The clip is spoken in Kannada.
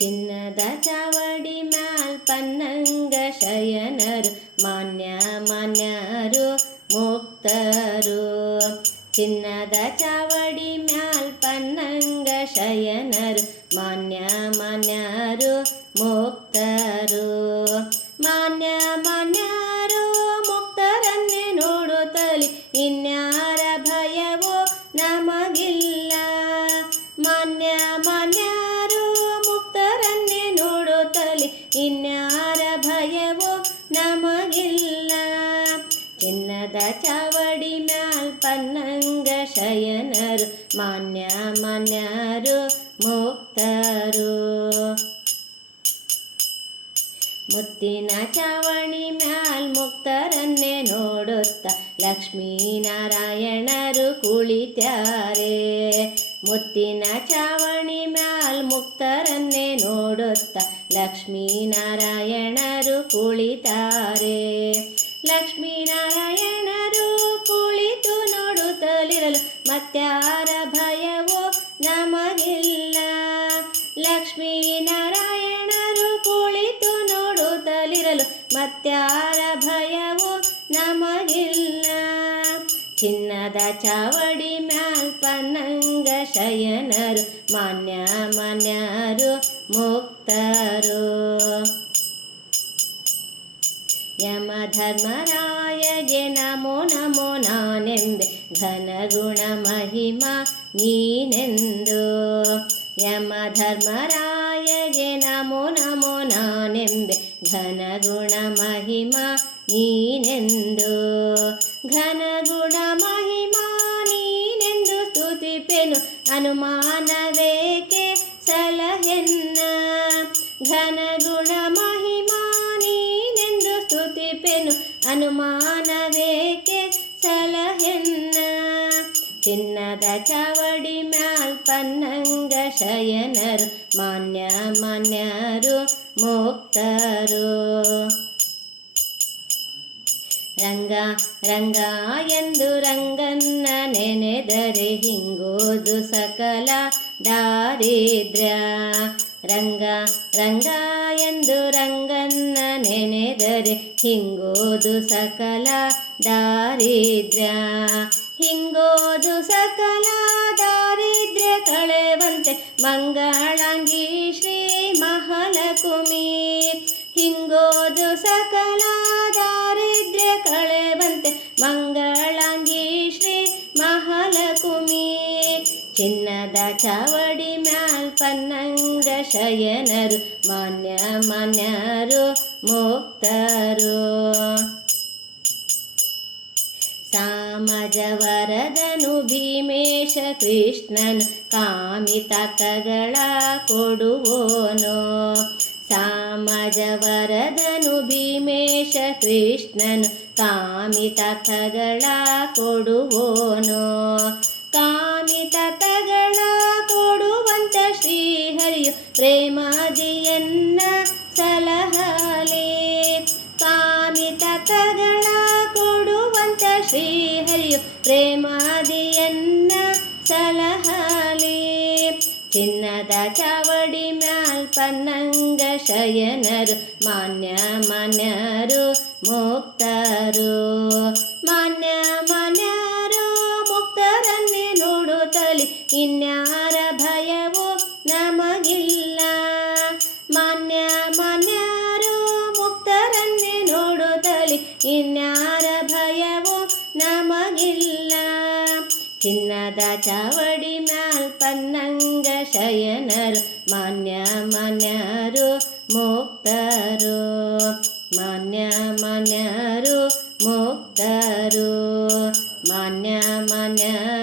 ಚಿನ್ನದ ಚಾವಡಿ ಮ್ಯಾಲ್ ಪನ್ನಂಗ ಶಯನರು, ಮಾನ್ಯ ಮಾನ್ಯರು, ಮುಕ್ತರು. ಚಿನ್ನದ ಚಾವಡಿ ಮ್ಯಾಲ್ ಪನ್ನಂಗ ಶಯನರು, ಮಾನ್ಯ ಮಾನ್ಯರು, ಮುಕ್ತರು. ಮಾನ್ಯ ಮಾನ್ಯರು, ಮುಕ್ತರನ್ನೇ ನೋಡುತ್ತಲಿ, ಇನ್ಯಾರ ಭಯವೋ ನಮಗಿಲ್ಲ. ಚಾವಡಿ ಮ್ಯಾಲ್ ಪನ್ನಂಗ ಶಯನರು ಮಾನ್ಯ ಮಾನ್ಯರು ಮುಕ್ತರು ಮುತ್ತಿನ ಚಾವಣಿ ಮ್ಯಾಲ್ ಮುಕ್ತರನ್ನೇ ನೋಡುತ್ತ ಲಕ್ಷ್ಮೀನಾರಾಯಣರು ಕುಳಿತಾರೆ ಮುತ್ತಿನ ಚಾವಣಿ ಮ್ಯಾಲ್ ಮುಕ್ತರನ್ನೇ ನೋಡುತ್ತ ಲಕ್ಷ್ಮೀನಾರಾಯಣರು ಕುಳಿತಾರೆ ಮತ್ಯಾರ ಭಯವೋ ನಮಗಿಲ್ಲ. ಲಕ್ಷ್ಮೀ ನಾರಾಯಣರು ಕುಳಿತು ನೋಡುತ್ತಲಿರಲು ಮತ್ಯಾರ ಭಯವೋ ನಮಗಿಲ್ಲ. ಚಿನ್ನದ ಚಾವಡಿ ಮ್ಯಾಲ್ ಪನ್ನಂಗ ಶಯನರು, ಮಾನ್ಯ ಮಾನ್ಯರು ಮುಕ್ತರು. ಯಮಧರ್ಮರಾಯಗೆ ನಮೋ ನಮೋ ನಾನೆಂಬೆ ಘನಗುಣ ಮಹಿಮಾ ನೀನೆಂದು ಯಮಧರ್ಮರಾಯಗೆ ನಮೋ ನಮೋ ನಾನೆಂಬೆ ಘನಗುಣ ಮಹಿಮಾ ನೀನೆಂದು ಅನುಮಾನವೇಕೆ ಸಲಹೆನ್ನ? ಚಿನ್ನದ ಚಾವಡಿ ಮ್ಯಾಲ್ ಪನ್ನಂಗ ಶಯನರು, ಮಾನ್ಯ ಮಾನ್ಯರು, ಮುಕ್ತರು. ರಂಗ ರಂಗ ಎಂದು ರಂಗನ್ನ ನೆನೆದರೆ ಹಿಂಗೋದು ಸಕಲ ದಾರಿದ್ರ್ಯ ರಂಗ ರಂಗ ಎಂದು ರಂಗನ್ನ ನೆನೆದರೆ ಹಿಂಗೋದು ಸಕಲ ದಾರಿದ್ರ್ಯ. ಹಿಂಗೋದು ಸಕಲ ದಾರಿದ್ರ್ಯ ಕಳೆವಂತೆ ಮಂಗಳಾಂಗಿ ಶ್ರೀ ಮಹಾಲಕುಮಿ ಹಿಂಗೋದು ಸಕಲ ದಾರಿದ್ರ್ಯ ಕಳೆವಂತೆ ಮಂಗಳಾಂಗಿ ಶ್ರೀ ಮಹಾಲಕುಮಿ ಚಿನ್ನದ ಚಾವಡಿ ಮ್ಯಾಲ್ ಪನ್ನಂಗ ಶಯನರು ಮಾನ್ಯ ಮಾನ್ಯರು ಮುಕ್ತರು. ಸಾಮಜವರದನು ಭೀಮೇಶ ಕೃಷ್ಣನು ಕಾಮಿತಕಗಳ ಕೊಡುವೋನು. ಸಾಮಜವರದನು ಭೀಮೇಶ ಕೃಷ್ಣನು ಕಾಮಿತಕಗಳ ಕೊಡುವೋನು. ಕಾಮಿತಕಗಳ ಪ್ರೇಮಾದಿಯನ್ನ ಸಲಹಲಿ. ಚಿನ್ನದ ಚಾವಡಿ ಮ್ಯಾಲ್ ಪನ್ನಂಗ ಶಯನರು, ಮಾನ್ಯ ಮಾನ್ಯರು, ಮುಕ್ತರು. ಮಾನ್ಯ ಮಾನ್ಯರು, ಮುಕ್ತರನ್ನೇ ನೋಡುತ್ತಲಿ ಇನ್ಯಾರ ಭಯವು ನಮಗಿಲ್ಲ. ಮಾನ್ಯ ಮಾನ್ಯರು, ಮುಕ್ತರನ್ನೇ ನೋಡುತ್ತಲಿ ಇನ್ಯಾರ ಚಿನ್ನದ ಚಾವಡಿ ಮ್ಯಾಲ್ ಪನ್ನಂಗ ಶಯನರು ಮಾನ್ಯ ಮಾನ್ಯರು ಮುಕ್ತರು. ಮಾನ್ಯ ಮಾನ್ಯರು ಮುಕ್ತರು. ಮಾನ್ಯ ಮಾನ್ಯರು.